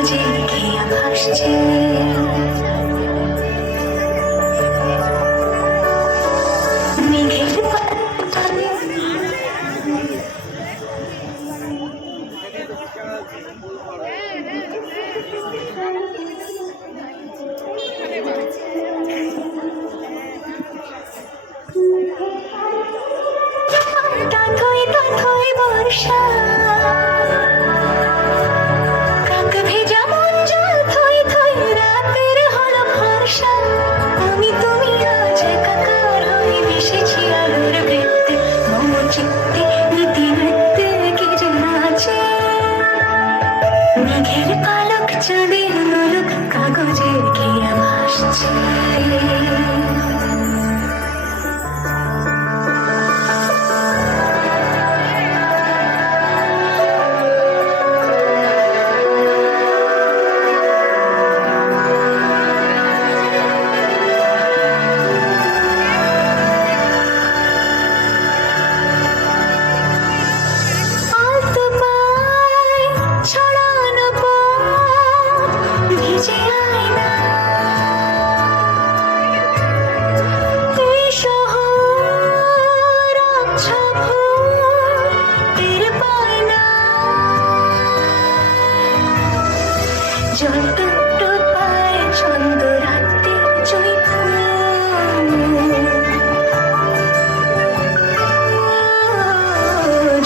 কাগজে খেয়া ভাসছে। মেঘের পানে তাথই তাথই বর্ষা, কাক ভেজা মন জল থই থই, রাতের হলো ভরসা। আমি তুমি আজ একাকার হয়ে মিশেছি আলোর বৃত্তে, মম চিত্তে নীতি নৃত্যে কে যে নাচে। মেঘের পালক চাঁদের নোলক কাগজের খেয়া ভাসছে। ছড়ানো পথ ভিজে আয়না, এই শহর আচ্ছা ভোর টের পায় না। জল টুকটো পায় ছন্দ রাতের জয় ফুল,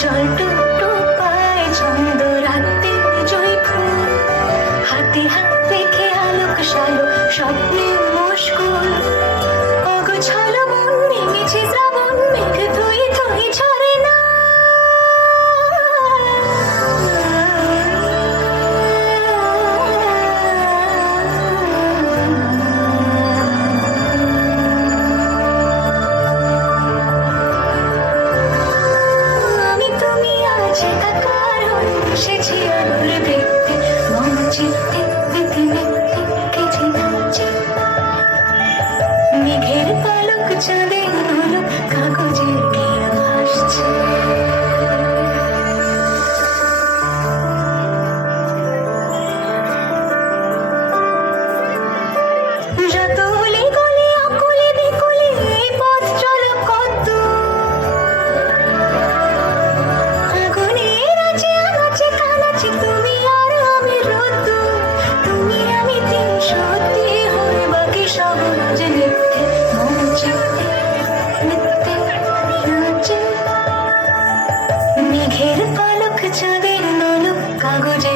জল টুকটো পায় ছন্দ রাতের জয় ফুল। হাতে হাত রেখে আলোক সালো স্বপ্নে মুশকুল, অগোছালো মন ভেঙেছে শ্রাবণ, মেঘ থই থই ঝরে না। আমি তুমি আজ একাকার হয়ে এসেছি আলোর বৃত্তে, মম চিত্তে নীতি নৃত্যে কে যে নাচে। মেঘের পালক চাঁদের নোলক কাগজের খেয়া ভাসছে। যত অলি গলি অকলি বিকলি এই পথ চলো কত, আগুনের আছে আনাচে কানাচে তুমি আর আমি রত। তুমি আমি তিন সত্যি হয়ে বাকি সব আজ মিথ্যে, মম চিত্তে মিথ্যে নাচে। মেঘের পালক চাঁদের নোলক কাগজে